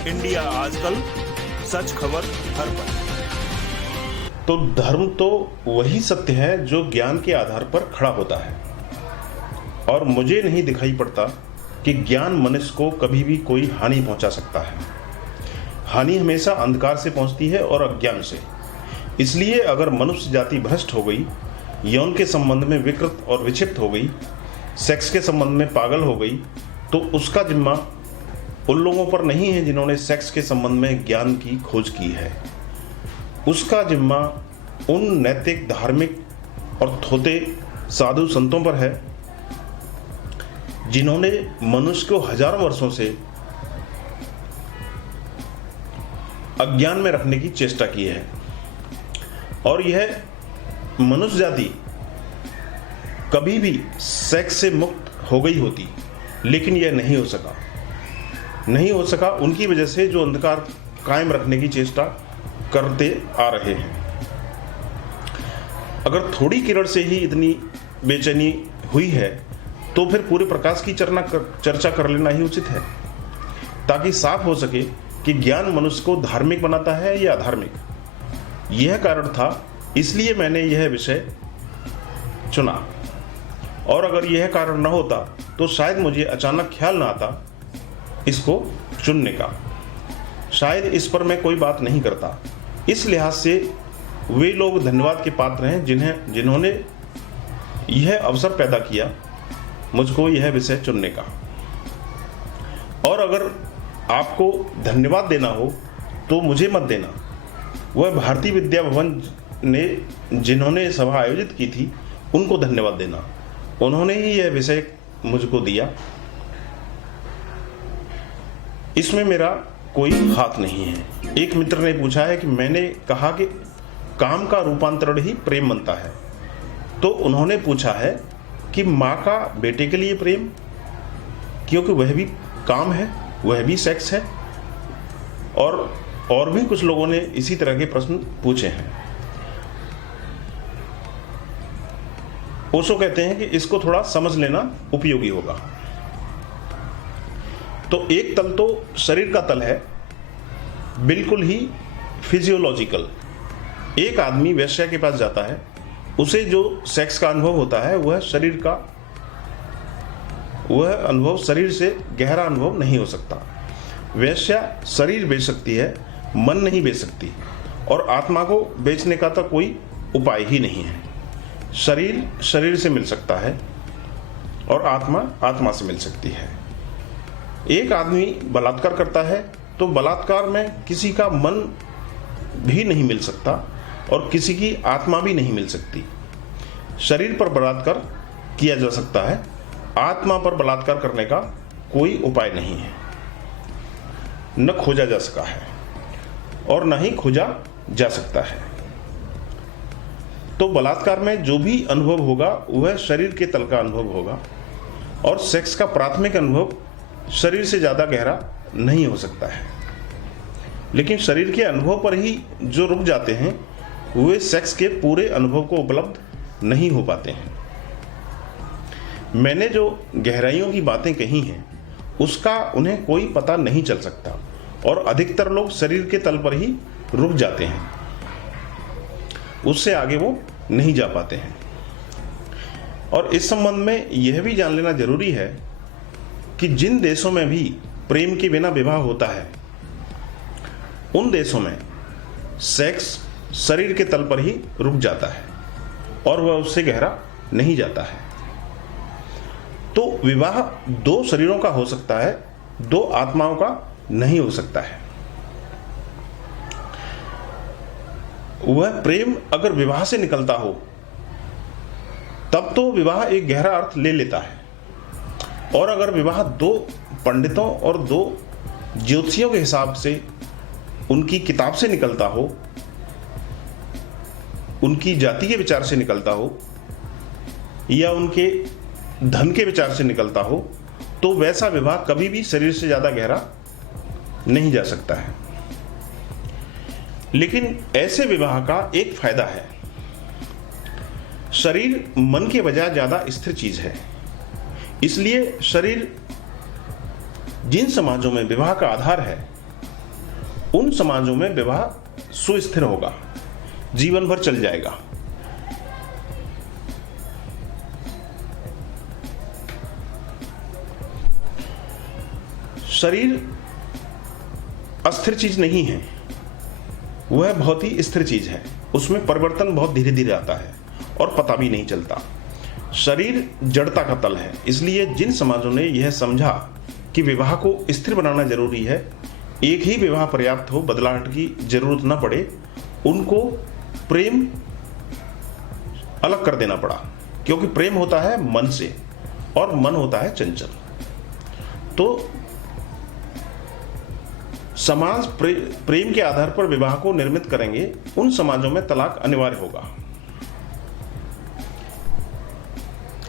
India आजकल, सच खबर हर पल। तो धर्म तो वही सत्य है जो ज्ञान के आधार पर खड़ा होता है, और मुझे नहीं दिखाई पड़ता कि ज्ञान मनुष्य को कभी भी कोई हानि पहुंचा सकता है। हानि हमेशा अंधकार से पहुंचती है और अज्ञान से। इसलिए अगर मनुष्य जाति भ्रष्ट हो गई, यौन के संबंध में विकृत और विक्षिप्त हो गई, सेक्स के संबंध में पागल हो गई, तो उसका जिम्मा उन लोगों पर नहीं है जिन्होंने सेक्स के संबंध में ज्ञान की खोज की है। उसका जिम्मा उन नैतिक, धार्मिक और थोते साधु संतों पर है जिन्होंने मनुष्य को हजारों वर्षों से अज्ञान में रखने की चेष्टा की है। और यह मनुष्य जाति कभी भी सेक्स से मुक्त हो गई होती, लेकिन यह नहीं हो सका उनकी वजह से जो अंधकार कायम रखने की चेष्टा करते आ रहे हैं। अगर थोड़ी किरण से ही इतनी बेचैनी हुई है तो फिर पूरे प्रकाश की चर्चा कर लेना ही उचित है, ताकि साफ हो सके कि ज्ञान मनुष्य को धार्मिक बनाता है या अधार्मिक। यह कारण था, इसलिए मैंने यह विषय चुना। और अगर यह कारण न होता तो शायद मुझे अचानक ख्याल न आता इसको चुनने का। शायद इस पर मैं कोई बात नहीं करता। इस लिहाज से वे लोग धन्यवाद के पात्र हैं जिन्होंने यह अवसर पैदा किया मुझको यह विषय चुनने का। और अगर आपको धन्यवाद देना हो तो मुझे मत देना, वह भारतीय विद्या भवन ने जिन्होंने सभा आयोजित की थी उनको धन्यवाद देना। उन्होंने ही यह विषय मुझको दिया। इसमें मेरा कोई हाथ नहीं है। एक मित्र ने पूछा है कि मैंने कहा कि काम का रूपांतरण ही प्रेम बनता है, तो उन्होंने पूछा है कि माँ का बेटे के लिए प्रेम, क्योंकि वह भी काम है, वह भी सेक्स है। और भी कुछ लोगों ने इसी तरह के प्रश्न पूछे हैं। ओशो कहते हैं कि इसको थोड़ा समझ लेना उपयोगी होगा। तो एक तल तो शरीर का तल है, बिल्कुल ही फिजियोलॉजिकल। एक आदमी वेश्या के पास जाता है, उसे जो सेक्स का अनुभव होता है वह अनुभव शरीर से गहरा अनुभव नहीं हो सकता। वेश्या शरीर बेच सकती है, मन नहीं बेच सकती, और आत्मा को बेचने का तो कोई उपाय ही नहीं है। शरीर शरीर से मिल सकता है और आत्मा आत्मा से मिल सकती है। एक आदमी बलात्कार करता है तो बलात्कार में किसी का मन भी नहीं मिल सकता और किसी की आत्मा भी नहीं मिल सकती। शरीर पर बलात्कार किया जा सकता है, आत्मा पर बलात्कार करने का कोई उपाय नहीं है। न खोजा जा सका है और न ही खोजा जा सकता है। तो बलात्कार में जो भी अनुभव होगा वह शरीर के तल का अनुभव होगा, और सेक्स का प्राथमिक अनुभव शरीर से ज़्यादा गहरा नहीं हो सकता है। लेकिन शरीर के अनुभव पर ही जो रुक जाते हैं वे सेक्स के पूरे अनुभव को उपलब्ध नहीं हो पाते हैं। मैंने जो गहराइयों की बातें कही हैं उसका उन्हें कोई पता नहीं चल सकता, और अधिकतर लोग शरीर के तल पर ही रुक जाते हैं, उससे आगे वो नहीं जा पाते हैं। और इस संबंध में यह भी जान लेना जरूरी है कि जिन देशों में भी प्रेम के बिना विवाह होता है उन देशों में सेक्स शरीर के तल पर ही रुक जाता है और वह उससे गहरा नहीं जाता है। तो विवाह दो शरीरों का हो सकता है, दो आत्माओं का नहीं हो सकता है। वह प्रेम अगर विवाह से निकलता हो तब तो विवाह एक गहरा अर्थ ले लेता है, और अगर विवाह दो पंडितों और दो ज्योतिषियों के हिसाब से उनकी किताब से निकलता हो, उनकी जाति के विचार से निकलता हो, या उनके धन के विचार से निकलता हो, तो वैसा विवाह कभी भी शरीर से ज्यादा गहरा नहीं जा सकता है। लेकिन ऐसे विवाह का एक फायदा है, शरीर मन के बजाय ज्यादा स्थिर चीज है। इसलिए शरीर जिन समाजों में विवाह का आधार है उन समाजों में विवाह सुस्थिर होगा, जीवन भर चल जाएगा। शरीर अस्थिर चीज नहीं है, वह बहुत ही स्थिर चीज है। उसमें परिवर्तन बहुत धीरे धीरे आता है और पता भी नहीं चलता। शरीर जड़ता का तल है, इसलिए जिन समाजों ने यह समझा कि विवाह को स्थिर बनाना जरूरी है, एक ही विवाह पर्याप्त हो, बदलाहट की जरूरत न पड़े, उनको प्रेम अलग कर देना पड़ा। क्योंकि प्रेम होता है मन से और मन होता है चंचल। तो समाज प्रेम के आधार पर विवाह को निर्मित करेंगे, उन समाजों में तलाक अनिवार्य होगा।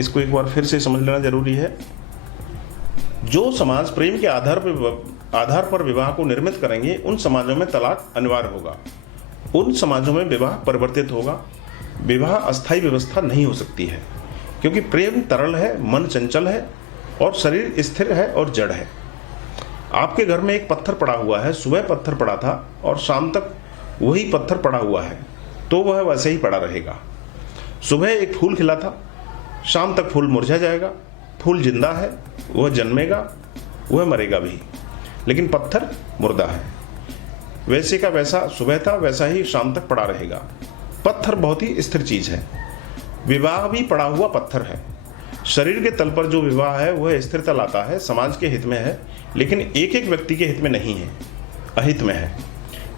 इसको एक बार फिर से समझ लेना जरूरी है। जो समाज प्रेम के आधार पर विवाह को निर्मित करेंगे, उन समाजों में तलाक अनिवार्य होगा। उन समाजों में विवाह परिवर्तित होगा। विवाह अस्थायी व्यवस्था नहीं हो सकती है, क्योंकि प्रेम तरल है, मन चंचल है और शरीर स्थिर है और जड़ है। आपके घर में एक पत्थर पड़ा हुआ है, सुबह पत्थर पड़ा था और शाम तक वही पत्थर पड़ा हुआ है, तो वह वैसे ही पड़ा रहेगा। सुबह एक फूल खिला था, शाम तक फूल मुरझा जाएगा। फूल जिंदा है, वह जन्मेगा, वह मरेगा भी, लेकिन पत्थर मुर्दा है। वैसे का वैसा सुबह था, वैसा ही शाम तक पड़ा रहेगा। पत्थर बहुत ही स्थिर चीज है। विवाह भी पड़ा हुआ पत्थर है। शरीर के तल पर जो विवाह है वह स्थिरता लाता है, समाज के हित में है, लेकिन एक एक व्यक्ति के हित में नहीं है, अहित में है।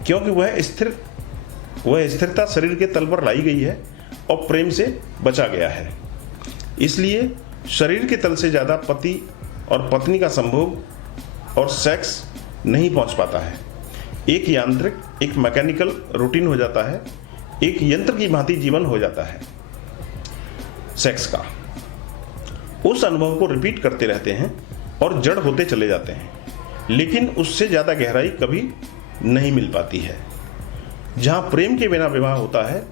क्योंकि वह स्थिरता शरीर के तल पर लाई गई है और प्रेम से बचा गया है। इसलिए शरीर के तल से ज्यादा पति और पत्नी का संभोग और सेक्स नहीं पहुंच पाता है। एक यांत्रिक, एक मैकेनिकल रूटीन हो जाता है, एक यंत्र की भांति जीवन हो जाता है सेक्स का। उस अनुभव को रिपीट करते रहते हैं और जड़ होते चले जाते हैं, लेकिन उससे ज्यादा गहराई कभी नहीं मिल पाती है। जहां प्रेम के बिना विवाह होता है,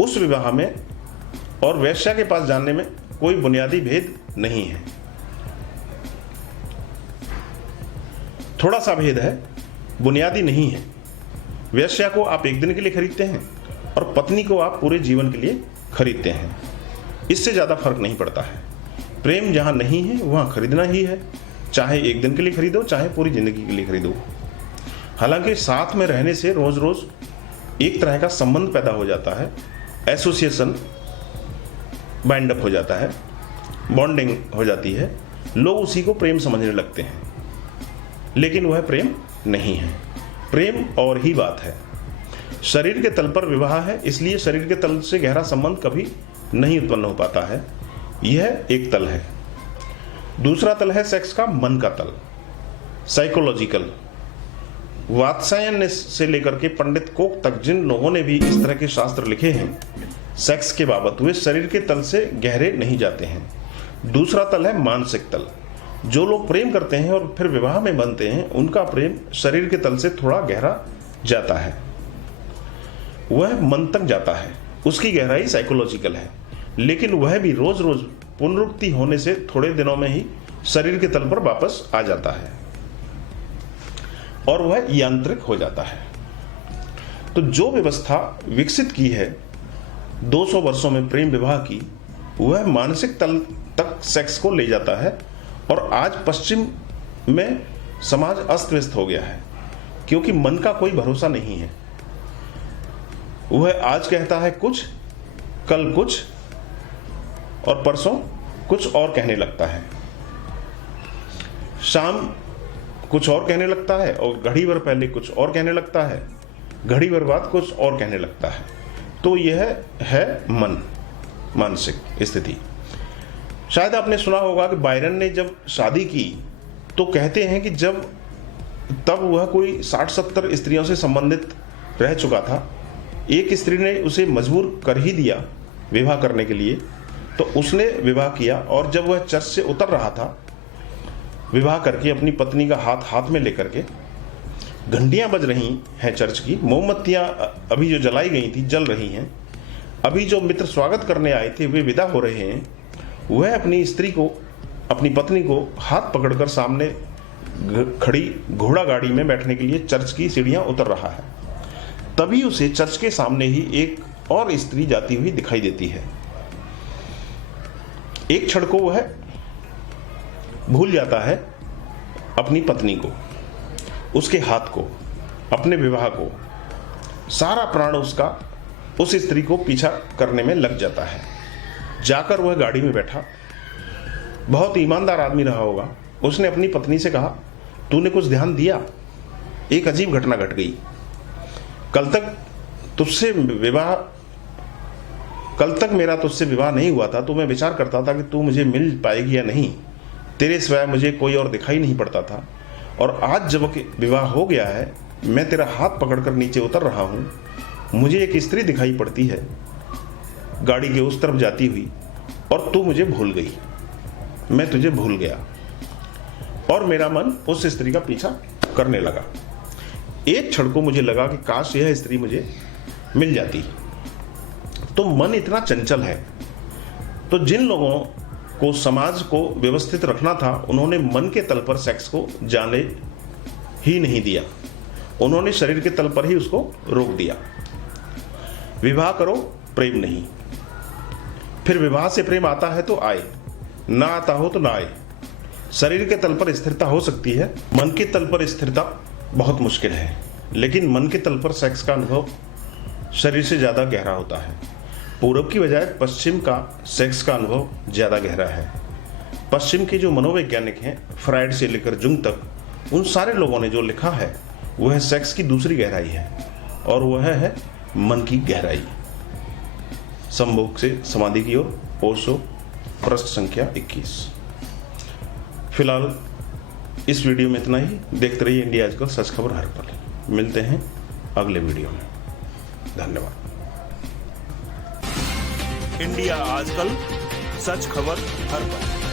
उस विवाह में और वेश्या के पास जाने में कोई बुनियादी भेद नहीं है। थोड़ा सा भेद है, बुनियादी नहीं है। वेश्या को आप एक दिन के लिए खरीदते हैं और पत्नी को आप पूरे जीवन के लिए खरीदते हैं। इससे ज्यादा फर्क नहीं पड़ता है। प्रेम जहां नहीं है वहां खरीदना ही है, चाहे एक दिन के लिए खरीदो, चाहे पूरी जिंदगी के लिए खरीदो। हालांकि साथ में रहने से रोज रोज एक तरह का संबंध पैदा हो जाता है, एसोसिएशन बाइंड अप हो जाता है, बॉन्डिंग हो जाती है, लोग उसी को प्रेम समझने लगते हैं, लेकिन वह प्रेम नहीं है। प्रेम और ही बात है। शरीर के तल पर विवाह है, इसलिए शरीर के तल से गहरा संबंध कभी नहीं उत्पन्न हो पाता है। यह एक तल है। दूसरा तल है सेक्स का मन का तल, साइकोलॉजिकल। वात्सायन से लेकर के पंडित कोक तक जिन लोगों ने भी इस तरह के शास्त्र लिखे हैं सेक्स के बाबत, वे शरीर के तल से गहरे नहीं जाते हैं। दूसरा तल है मानसिक तल। जो लोग प्रेम करते हैं और फिर विवाह में बनते हैं, उनका प्रेम शरीर के तल से थोड़ा गहरा जाता है, वह मन तक जाता है। उसकी गहराई साइकोलॉजिकल है, लेकिन वह भी रोज रोज पुनरुक्ति होने से थोड़े दिनों में ही शरीर के तल पर वापस आ जाता है और वह यांत्रिक हो जाता है। तो जो व्यवस्था विकसित की है 200 वर्षों में प्रेम विवाह की, वह मानसिक तल तक सेक्स को ले जाता है। और आज पश्चिम में समाज अस्त व्यस्त हो गया है, क्योंकि मन का कोई भरोसा नहीं है। वह आज कहता है कुछ, कल कुछ और परसों कुछ और कहने लगता है। शाम कुछ और कहने लगता है और घड़ी भर पहले कुछ और कहने लगता है, घड़ी भर बाद कुछ और कहने लगता है। तो यह है मन, मानसिक स्थिति। शायद आपने सुना होगा कि बायरन ने जब शादी की तो कहते हैं कि तब वह कोई 60-70 स्त्रियों से संबंधित रह चुका था। एक स्त्री ने उसे मजबूर कर ही दिया विवाह करने के लिए, तो उसने विवाह किया। और जब वह चर्च से उतर रहा था विवाह करके, अपनी पत्नी का हाथ में लेकर के, घंटियां बज रही हैं चर्च की, मोमबत्तियां अभी जो जलाई गई थी जल रही हैं, अभी जो मित्र स्वागत करने आए थे वे विदा हो रहे हैं, वह अपनी पत्नी को हाथ पकड़कर सामने खड़ी घोड़ा गाड़ी में बैठने के लिए चर्च की सीढ़ियां उतर रहा है। तभी उसे चर्च के सामने ही एक और स्त्री जाती हुई दिखाई देती है। एक क्षण को वह भूल जाता है अपनी पत्नी को, उसके हाथ को, अपने विवाह को। सारा प्राण उसका उस स्त्री को पीछा करने में लग जाता है। जाकर वह गाड़ी में बैठा। बहुत ईमानदार आदमी रहा होगा। उसने अपनी पत्नी से कहा, तूने कुछ ध्यान दिया? एक अजीब घटना घट गई। कल तक मेरा तुझसे विवाह नहीं हुआ था, तो मैं विचार करता था कि तू मुझे मिल पाएगी या नहीं। तेरे सिवाय मुझे कोई और दिखाई नहीं पड़ता था, और आज जब विवाह हो गया है, मैं तेरा हाथ पकड़कर नीचे उतर रहा हूं। मुझे एक स्त्री दिखाई पड़ती है गाड़ी के उस तरफ जाती हुई, और तू मुझे भूल गई। मैं तुझे भूल गया और मेरा मन उस स्त्री का पीछा करने लगा। एक क्षण को मुझे लगा कि काश यह स्त्री मुझे मिल जाती। तो मन इतना चंचल है। तो जिन लोगों को समाज को व्यवस्थित रखना था, उन्होंने मन के तल पर सेक्स को जाने ही नहीं दिया। उन्होंने शरीर के तल पर ही उसको रोक दिया। विवाह करो, प्रेम नहीं। फिर विवाह से प्रेम आता है तो आए, ना आता हो तो ना आए। शरीर के तल पर स्थिरता हो सकती है, मन के तल पर स्थिरता बहुत मुश्किल है। लेकिन मन के तल पर सेक्स का अनुभव शरीर से ज़्यादा गहरा होता है। पूर्व की बजाय पश्चिम का सेक्स का अनुभव ज़्यादा गहरा है। पश्चिम के जो मनोवैज्ञानिक हैं, फ्राइड से लेकर जुंग तक, उन सारे लोगों ने जो लिखा है वह सेक्स की दूसरी गहराई है, और वह है मन की गहराई। संभोग से समाधि की ओर, ओशो, पृष्ठ संख्या 21। फिलहाल इस वीडियो में इतना ही। देखते रहिए इंडिया आजकल, सच खबर हर पल। मिलते हैं अगले वीडियो में। धन्यवाद। इंडिया आजकल, सच खबर हर पल।